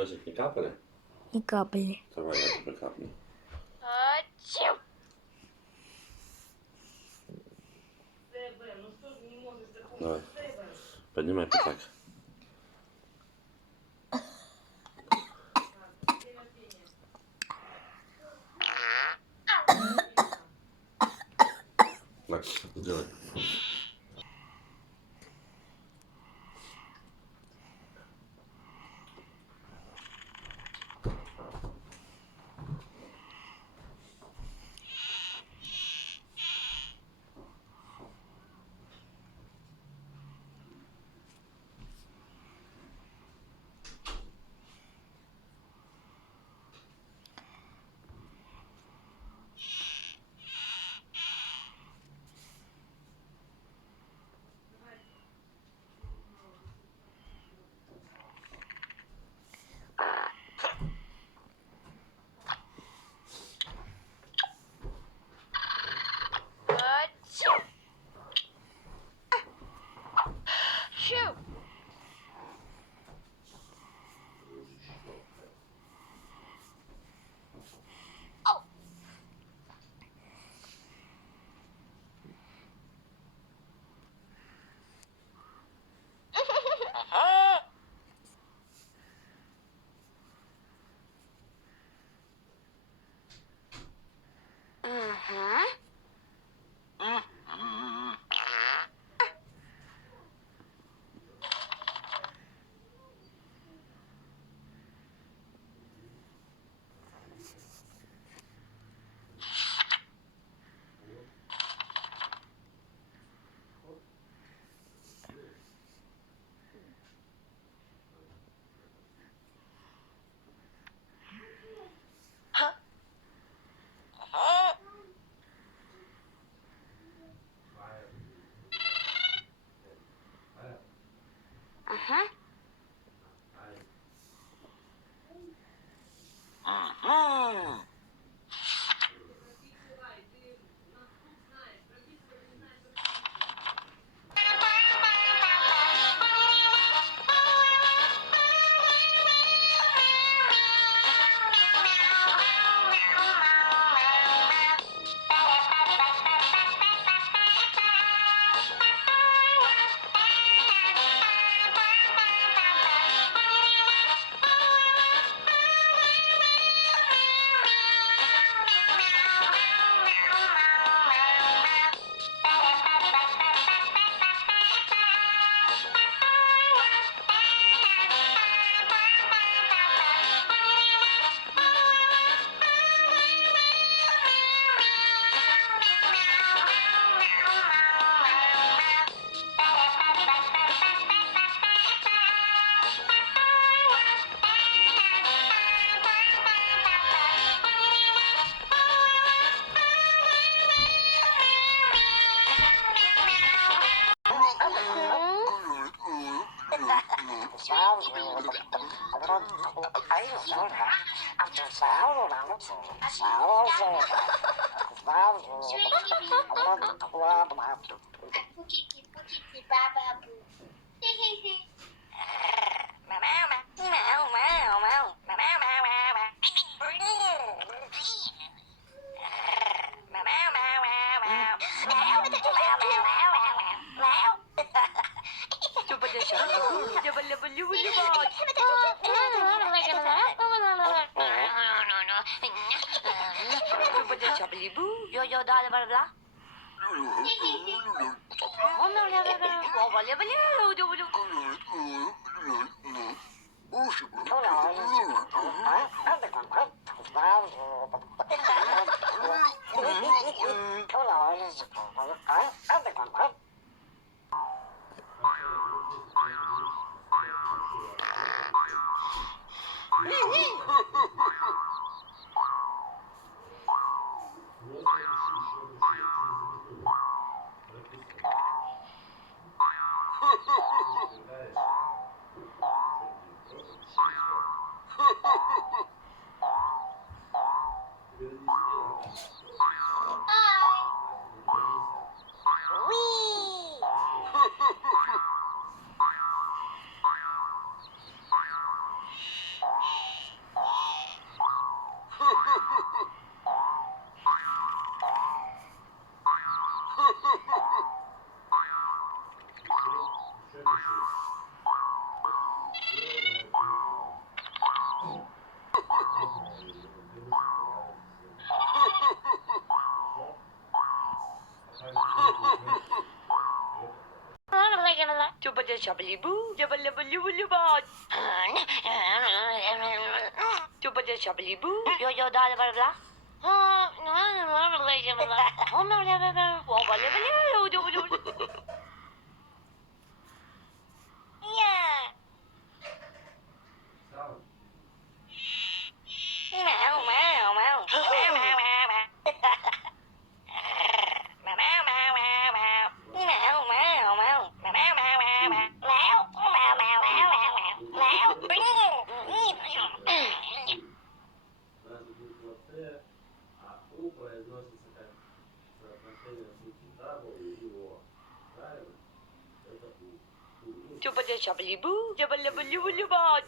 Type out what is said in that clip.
носик не капали? Не капали. Давай я тебе капну. Ачу. Давай. Поднимай пятак. Так, сделай. Ачу. Щу. Ау. Ага. Ага. Ага. Yo dale bla bla. Wee! Coba dia shabalibu, jabalabalubulubot. Coba dia shabalibu, yo dal bla bla. Yeah. Meow, meow, meow. Meow, meow, meow, meow. Meow, meow, meow, meow, meow. Meow, meow, meow. Meow, meow, meow, meow, meow. Meow, meow, meow, meow, meow, meow. Надо будет в С, а У произносится как соотношение сути W и О. Правильно? Это У. Coba dia shabalibu, jabalabalubulubot.